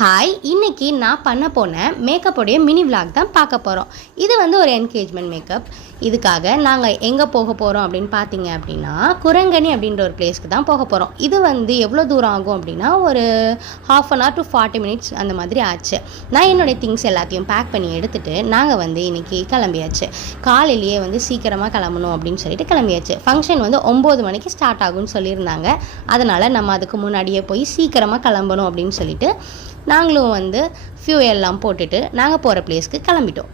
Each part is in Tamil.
ஹாய், இன்னைக்கு நான் பண்ண போன மேக்கப்புடைய மினி விளாக் தான் பார்க்க போகிறோம். இது வந்து ஒரு என்கேஜ்மெண்ட் மேக்கப். இதுக்காக நாங்கள் எங்கே போக போகிறோம் அப்படின்னு பார்த்தீங்க அப்படின்னா, குரங்கணி அப்படின்ற ஒரு பிளேஸ்க்கு தான் போக போகிறோம். இது வந்து எவ்வளோ தூரம் ஆகும் அப்படின்னா, ஒரு 1/2 hour to 40 minutes அந்த மாதிரி ஆச்சு. நான் என்னுடைய திங்ஸ் எல்லாத்தையும் பேக் பண்ணி எடுத்துகிட்டு நாங்கள் வந்து இன்றைக்கி கிளம்பியாச்சு. காலையிலேயே வந்து சீக்கிரமாக கிளம்பணும் அப்படின்னு சொல்லிட்டு கிளம்பியாச்சு. ஃபங்க்ஷன் வந்து 9 மணிக்கு ஸ்டார்ட் ஆகும்னு சொல்லியிருந்தாங்க. அதனால் நம்ம அதுக்கு முன்னாடியே போய் சீக்கிரமாக கிளம்பணும் அப்படின்னு சொல்லிட்டு நாங்களும் வந்து ஃபியூயெல்லாம் போட்டுட்டு நாங்கள் போகிற பிளேஸ்க்கு கிளம்பிட்டோம்.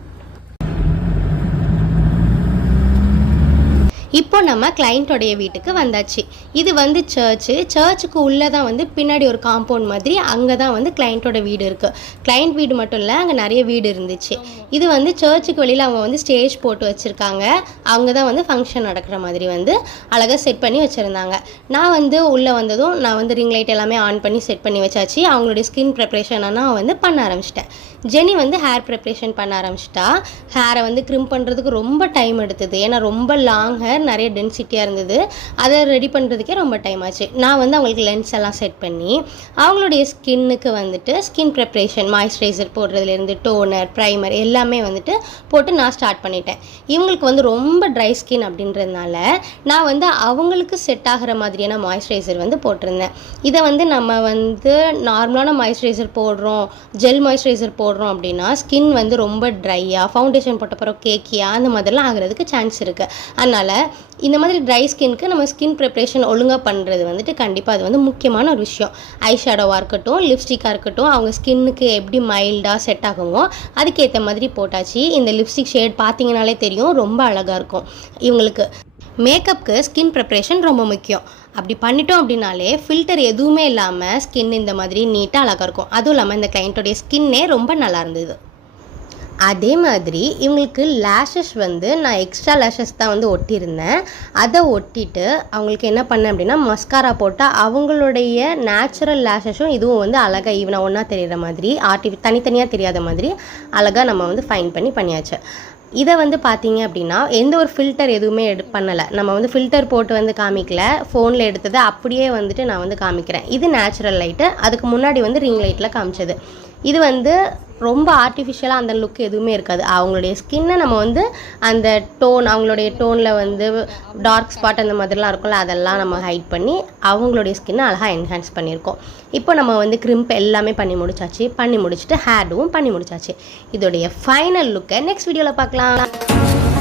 இப்போ நம்ம கிளைண்ட்டோடைய வீட்டுக்கு வந்தாச்சு. இது வந்து சர்ச்சுக்கு உள்ளே தான் வந்து பின்னாடி ஒரு காம்பவுண்ட் மாதிரி அங்கே தான் வந்து கிளைண்ட்டோட வீடு இருக்குது. கிளைண்ட் வீடு மட்டும் இல்லை, அங்கே நிறைய வீடு இருந்துச்சு. இது வந்து சர்ச்சுக்கு வெளியில் அவங்க வந்து ஸ்டேஜ் போட்டு வச்சுருக்காங்க. அவங்க தான் வந்து ஃபங்க்ஷன் நடக்கிற மாதிரி வந்து அழகாக செட் பண்ணி வச்சுருந்தாங்க. நான் வந்து உள்ளே வந்ததும் நான் வந்து ரிங் லைட் எல்லாமே ஆன் பண்ணி செட் பண்ணி வச்சாச்சு. அவங்களுடைய ஸ்கின் ப்ரிப்ரேஷனாக நான் வந்து பண்ண ஆரம்பிச்சிட்டேன். ஜெனி வந்து ஹேர் ப்ரிப்ரேஷன் பண்ண ஆரம்பிச்சிட்டா. ஹேரை வந்து க்ரிம் பண்ணுறதுக்கு ரொம்ப டைம் எடுத்தது. ஏன்னா ரொம்ப லாங் ஹேர், நிறைய டென்சிட்டியாக இருந்தது. அதை ரெடி பண்ணுறதுக்கே ரொம்ப டைம் ஆச்சு. நான் வந்து அவங்களுக்கு லென்ஸ் எல்லாம் செட் பண்ணி அவங்களுடைய ஸ்கின்னுக்கு வந்துட்டு ஸ்கின் ப்ரிப்ரேஷன், மாய்ஸ்சரைசர் போடுறதுலேருந்து டோனர், ப்ரைமர் எல்லாமே வந்துட்டு போட்டு நான் ஸ்டார்ட் பண்ணிட்டேன். இவங்களுக்கு வந்து ரொம்ப ட்ரை ஸ்கின் அப்படின்றதுனால நான் வந்து அவங்களுக்கு செட் ஆகிற மாதிரியான மாய்ஸ்சரைசர் வந்து போட்டிருந்தேன். இதை வந்து நம்ம வந்து நார்மலான மாய்ஸ்சரைசர் போடுறோம், ஜெல் மாய்ஸ்சரைசர் போடுறோம் அப்படின்னா ஸ்கின் வந்து ரொம்ப ட்ரையாக, ஃபவுண்டேஷன் போட்ட பிறகு கேக்கியாக அந்த மாதிரிலாம் ஆகிறதுக்கு சான்ஸ் இருக்குது. அதனால் இந்த மாதிரி ட்ரை ஸ்கின்க்கு நம்ம ஸ்கின் ப்ரிப்ரேஷன் ஒழுங்காக பண்ணுறது வந்துட்டு கண்டிப்பாக அது வந்து முக்கியமான ஒரு விஷயம். ஐ ஷேடோவாக இருக்கட்டும், லிப்ஸ்டிக்காக இருக்கட்டும், அவங்க ஸ்கின்னுக்கு எப்படி மைல்டாக செட் ஆகுமோ அதுக்கேற்ற மாதிரி போட்டாச்சு. இந்த லிப்ஸ்டிக் ஷேட் பார்த்தீங்கனாலே தெரியும், ரொம்ப அழகாக இருக்கும். இவங்களுக்கு மேக்கப்புக்கு ஸ்கின் ப்ரிப்ரேஷன் ரொம்ப முக்கியம். அப்படி பண்ணிட்டோம் அப்படின்னாலே ஃபில்டர் எதுவுமே இல்லாமல் ஸ்கின் இந்த மாதிரி நீட்டாக அழகாக இருக்கும். அதுவும் இல்லாமல் இந்த கிளைண்ட்டோடைய ஸ்கின்னே ரொம்ப நல்லா இருந்தது. அதே மாதிரி இவங்களுக்கு லேஷஸ் வந்து நான் எக்ஸ்ட்ரா லேஷஸ் தான் வந்து ஒட்டியிருந்தேன். அதை ஒட்டிட்டு அவங்களுக்கு என்ன பண்ணேன் அப்படின்னா, மஸ்காரா போட்டால் அவங்களுடைய நேச்சுரல் லேஷஸும் இதுவும் வந்து அழகாக ஈவனாக ஒன்றா தெரிகிற மாதிரி, தனித்தனியாக தெரியாத மாதிரி அழகாக நம்ம வந்து ஃபைன் பண்ணியாச்சு. இதை வந்து பார்த்தீங்க அப்படின்னா எந்த ஒரு ஃபில்டர் எதுவுமே பண்ணலை. நம்ம வந்து ஃபில்டர் போட்டு வந்து காமிக்கல, ஃபோனில் எடுத்ததை அப்படியே வந்துட்டு நான் வந்து காமிக்கிறேன். இது நேச்சுரல் லைட்டு, அதுக்கு முன்னாடி வந்து ரிங் லைட்டில் காமிச்சது. இது வந்து ரொம்ப ஆர்டிஃபிஷியலாக அந்த லுக் எதுவுமே இருக்காது. அவங்களுடைய ஸ்கின்னை நம்ம வந்து அந்த டோன், அவங்களுடைய டோனில் வந்து டார்க் ஸ்பாட் அந்த மாதிரிலாம் இருக்கும்ல, அதெல்லாம் நம்ம ஹைட் பண்ணி அவங்களுடைய ஸ்கின்னை அழகாக என்ஹான்ஸ் பண்ணியிருக்கோம். இப்போ நம்ம வந்து கிரிம்ப் எல்லாமே பண்ணி முடிச்சுட்டு ஹேர்டும் பண்ணி முடிச்சாச்சு. இதோடைய ஃபைனல் லுக்கை நெக்ஸ்ட் வீடியோவில் பார்க்கலாம்.